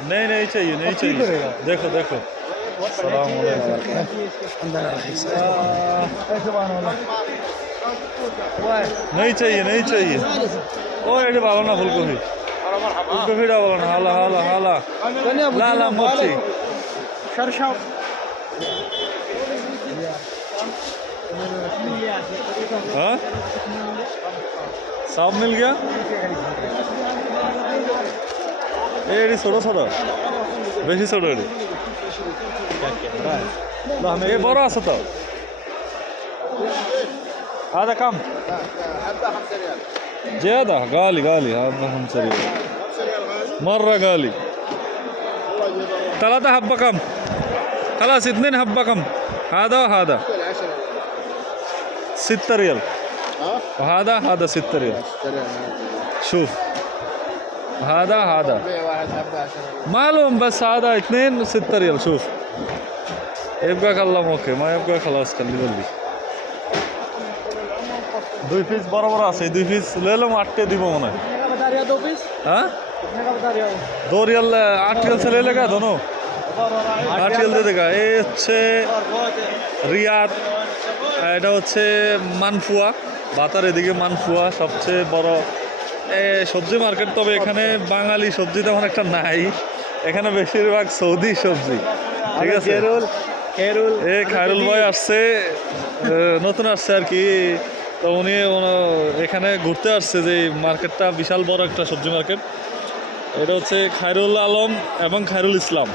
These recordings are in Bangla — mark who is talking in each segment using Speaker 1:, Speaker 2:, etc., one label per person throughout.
Speaker 1: नहीं नहीं चाहिए नहीं चाहिए देखो देखो सलाम वालेकुम नहीं चाहिए नहीं चाहिए ও এটা ভালো না ফুলকপি ফুলকপিটা ভালো না হালা হালা হালা লা লা মরছি हाँ सब मिल गया এ এটি ছোট ছোট বেশি ছোট এটি এ বড় আছে তো هذا كم؟ زيادة غالي غالي هذا خمسة ريال مرة غالي ثلاثة حبة كم؟ خلاص اثنين حبة كم؟ هذا وهذا ستة ريال وهذا هذا ستة ريال شوف هذا هذا معلوم بس عاد 2 6 ريال شوف يبقاك الله موكي ما يبقى خلاص خلي بالك দুই পিস বরাবর আছে দুই পিস লেলাম আটকে দিব মনে হয়। হ্যাঁ? আট দৌড়িয়াল আটকেল ছেলে লেগা ধনো? আটকেল দিয়ে দেখা এই হচ্ছে রিয়াদ এটা হচ্ছে মানফুয়া। বাতার এদিকে মানফুয়া সবচেয়ে বড় সবজি মার্কেট তবে এখানে বাঙালি সবজি তেমন একটা নাই। এখানে বেশিরভাগ সৌদি সবজি ঠিক আছে? এ খায়রুল ভাই আসছে নতুন আসছে আর কি। তো উনি এখানে ঘুরতে আসছে যে মার্কেটটা বিশাল বড় একটা সবজি মার্কেট। এটা হচ্ছে খায়রুল আলম এবং খায়রুল ইসলাম।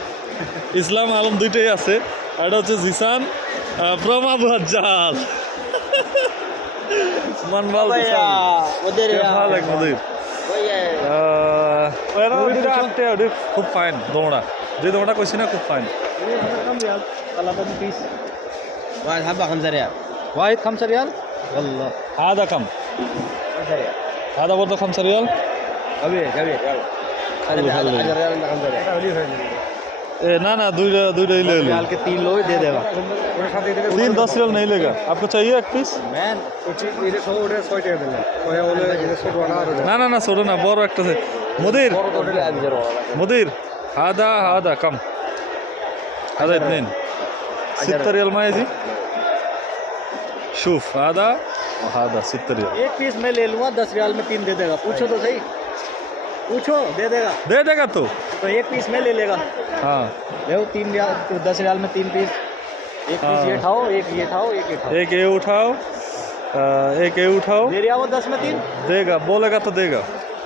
Speaker 1: ইসলাম আলম দুইটাই আছে আর এটা হচ্ছে জিসান প্রমা ভাজ্জাল من مال
Speaker 2: ودير
Speaker 1: كيف حالك نظيف؟ খুব ফাইন দৌড়া যে দৌড়া কৈছি না খুব ফাইন
Speaker 2: واحد حبة خمسة ريال واحد خمسة ريال والله
Speaker 1: هذا كم؟
Speaker 2: خمسة ريال
Speaker 1: هذا برضه خمسة ريال
Speaker 2: كبير كبير يلا هذا 10 ريال 5 ريال
Speaker 1: ना ना दो दो ले ले
Speaker 2: लो के तीन लोग दे देगा
Speaker 1: तीन दस रियल नहीं लेगा आपको चाहिए एक पीस
Speaker 2: मैन
Speaker 1: ना ना ना छोड़ो ना बोर एक से मुदिर मुदिर आधा आधा कम आधा इतने सितर रियल माय जी शूफ आधा आधा सितर रियल
Speaker 2: एक पीस मैं ले लूँगा दस रियल में तीन दे देगा पूछो तो सही पूछो दे देगा
Speaker 1: दे देगा तो
Speaker 2: तो एक पीस में ले लेगा
Speaker 1: हाँ
Speaker 2: ले तीन रियाल तो दस रियाल में तीन पीस एक पीस
Speaker 1: हाँ।
Speaker 2: ये ठाओ एक ये ठाओ एक ये ठाओ
Speaker 1: एक ये उठाओ आ, एक ये उठाओ
Speaker 2: दे रिया वो दस में तीन
Speaker 1: দেগা বলেগা তো দেগা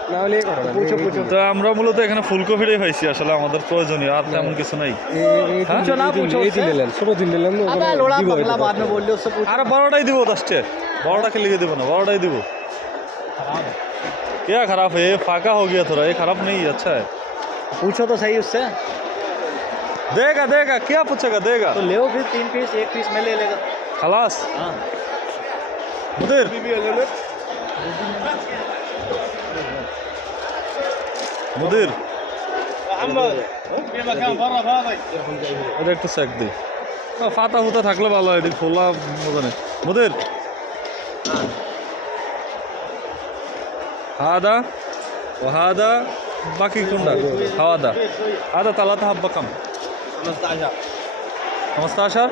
Speaker 2: पूछो पूछो
Speaker 1: তো আমরা মূলত এখানে ফুলকপিটাই পাইছি আসলে আমাদের প্রয়োজনীয় আর তেমন কিছু নাই
Speaker 2: पूछो ना पूछो अब लोड़ा पगला बाद में बोल दो उससे पूछो
Speaker 1: আর বড়টাই দিব দশটে বড়টাকে লিখে দেবো না বড়টাই দিব क्या खराब है ये फाका हो गया थोड़ा ये खराब नहीं है अच्छा है
Speaker 2: पूछो तो सही उससे
Speaker 1: देगा देगा क्या पूछेगा देगा
Speaker 2: तो ले फिर तीन पीस एक पीस में ले लेगा
Speaker 1: खलास
Speaker 2: हाँ
Speaker 1: मुदिर মুদির এটা একটু চেক দিই ও, ফাতা ফুতা থাকলে ভালো হয় এটি খোলা মতো নেই মুদির হাদা ও হাদা বাকি কোনটা হাওয়াদা হাদা তালাতা হাব্বা কাম
Speaker 2: 15
Speaker 1: 15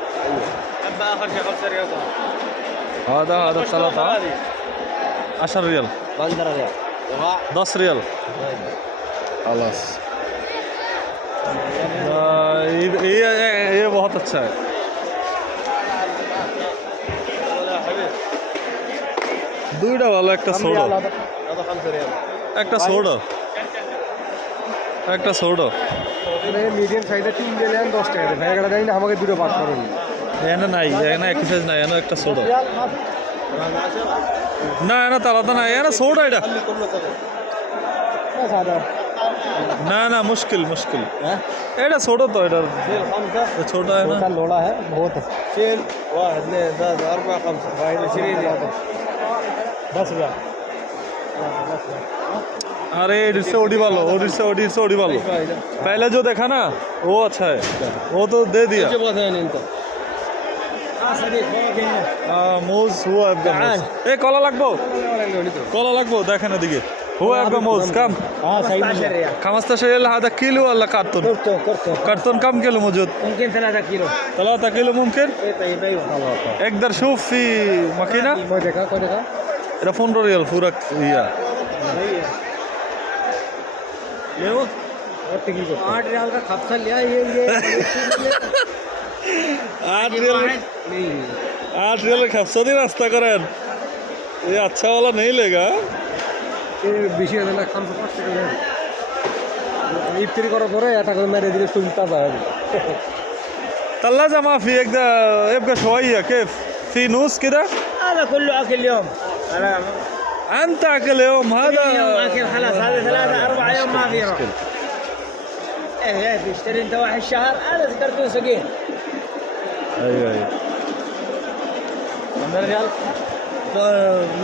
Speaker 2: अब اخر شيء 5 ريال
Speaker 1: هذا هذا ثلاثة 10 ريال
Speaker 2: 15 ريال
Speaker 1: 10 ريال خلاص آه، ये ये ये बहुत अच्छा है দুইটা ভালো একটা ছোট
Speaker 2: هذا 5 ريال
Speaker 1: একটা ছোট একটা ছোট।
Speaker 2: মিডিয়াম সাইজের তিন আমি দশ টাকা ভাই একটা দেয় না আমাকে দুটো বাদ করেন।
Speaker 1: এখানে নাই এখানে এক সাইজ নাই এখানে একটা ছোট। না এখানে তো না এখানে ছোট এটা। না না মুশকিল মুশকিল। এটা ছোট তো এটা ছোট है ना
Speaker 2: लोड़ा है बहुत चल
Speaker 1: अरे इससे ओडी वालो और इससे ओडी इससे ओडी वालो पहले जो देखा ना वो अच्छा है वो तो दे दिया
Speaker 2: انت
Speaker 1: মুজ হুয়া একদম মুজ। এ কলা লাগবো কলা লাগবো দেখেন এদিকে هو يا جاموس كم
Speaker 2: اه سعيد
Speaker 3: 15 ريال
Speaker 1: 15 ريال هذا كيلو ولا كرتون
Speaker 3: كرتون كرتون
Speaker 1: كرتون كم كيلو موجود
Speaker 3: ممكن 3 كيلو
Speaker 1: 3 كيلو ممكن
Speaker 3: ايه طيب ايوه
Speaker 1: اقدر اشوف في ماكينه
Speaker 2: कोई देखा कोई देखा
Speaker 1: এটা 15 রিয়াল পুরা ইয়া
Speaker 2: लेवो और टिकी को
Speaker 3: 8 रियाल का खपसा लिया ये ये
Speaker 1: 8 রিয়াল
Speaker 3: नहीं
Speaker 1: 8 রিয়াল খাপসা দিয়ে রাস্তা করেন ये अच्छा वाला नहीं लेगा
Speaker 2: এই বেশি হবে না খামসা পাঁচ টাকা দেন ইফতারি করার পরে এটা করে মেরে দিলে শুনতে যায়
Speaker 1: ثلاجة ما في يقدر يبقى شوية كيف في نص كده
Speaker 3: هذا كله اكل يوم انا
Speaker 1: انت اكل يوم هذا
Speaker 3: يوم اكل خلاص هذا ثلاثة أربعة يوم ما في روح ايه ايه تشتري انت واحد شهر هذا كرتون صغير
Speaker 1: ايوه ايوه
Speaker 3: 15 ريال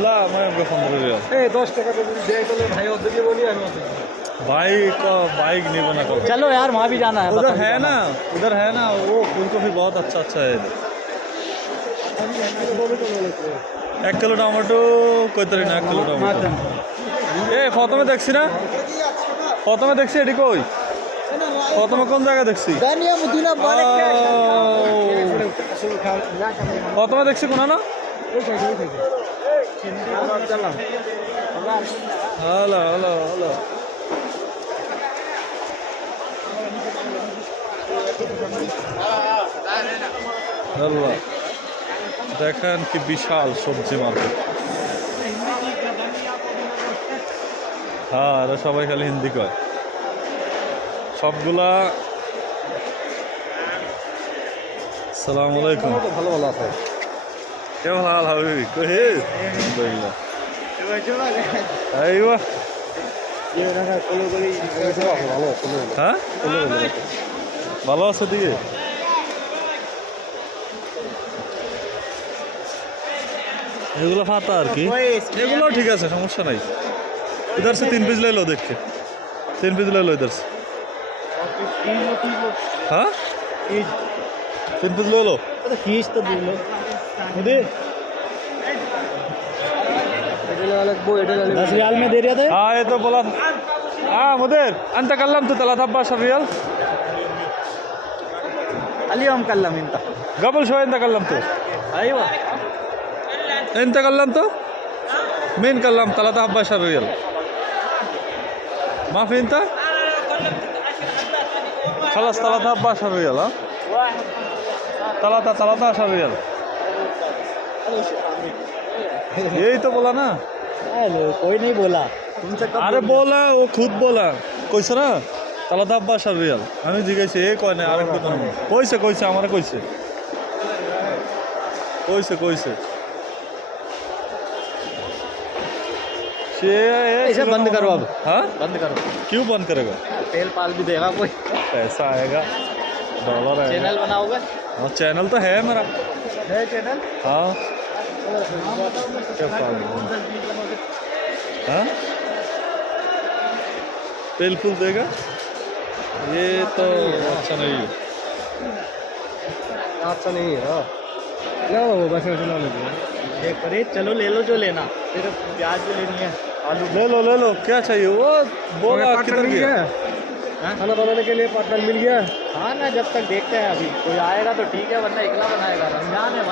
Speaker 1: لا ما يبقى 15 ريال
Speaker 2: এই দশ টাকা করে যদি দেয় তাহলে ভাই ওদেরকে বলি আমি ওদেরকে
Speaker 1: बाइक बाइक नहीं बना कभी
Speaker 3: चलो यार वहाँ भी जाना है
Speaker 1: उधर है ना उधर है ना वो उनको भी बहुत अच्छा अच्छा है इधर এক কিলো টমেটো কইতারি না এক কিলো টমেটো। এ প্রথমে দেখছি না? প্রথমে দেখছি এটি কই? প্রথমে কোন জায়গায় দেখছি? প্রথমে দেখছি কোন না? হলো হলো হ্যালো। দেখেন কি বিশাল সবজি মার্কেট হ্যাঁ এরা সবাই খালি হিন্দি কয়। সবগুলা সালাম আলাইকুম। হ্যাঁ?
Speaker 2: ভালো ভালো আছে
Speaker 1: কে ভালো আলহামদুলিল্লাহ। কহে আলহামদুলিল্লাহ
Speaker 2: ভালো
Speaker 1: আছে দিয়ে এগুলো হাতা আর কি। এগুলো ঠিক আছে সমস্যা নাই। ইধার তিন পিস লাইলো দেখতে। তিন পিস লাইলো ইধার সে হ্যাঁ? তিন পিস লো লো
Speaker 2: ফিস তো দিল দিদি
Speaker 3: दस रियाल में दे रहे थे
Speaker 1: हाँ ये तो बोला हाँ मुदेर अंत कल्लम أنت كلمته مين كلم 13 ريال ما في أنت خلاص 13 ريال ها 3 13 ريال यही तो बोला ना
Speaker 3: हेलो कोई नहीं बोला तुमसे कब
Speaker 1: আরে বলা ও খুদ বলা কইছে না তালাদা আব্বাস আর রিয়াল আমি জিজ্ঞাসি এ কয় না আরেক কথা না কইছে কইছে আমারে কইছে কইছে কইছে
Speaker 3: इसे बंद करो अब।
Speaker 1: हाँ?
Speaker 3: बंद करो।
Speaker 1: क्यों बंद करेगा?
Speaker 3: तेल पाल भी देगा कोई।
Speaker 1: पैसा आएगा। डॉलर है
Speaker 3: चैनल बनाओगे?
Speaker 1: हाँ चैनल तो है मेरा।
Speaker 3: है चैनल
Speaker 1: हाँ।, हाँ। तेल फूल देगा? ये तो अच्छा नहीं है।
Speaker 2: अच्छा नहीं है। अच्छा क्या वो बस वैसे ना
Speaker 3: लीजिए अरे चलो ले लो जो लेना। फिर प्याज भी लेनी है आलू
Speaker 1: ले लो ले लो क्या चाहिए? वो बोला किधर गया
Speaker 2: हाँ? खाना बनाने के लिए पार्टनर मिल गया
Speaker 3: हाँ? ना जब तक देखते हैं अभी। कोई आएगा तो ठीक है वरना इकला बनाएगा। रमज़ान है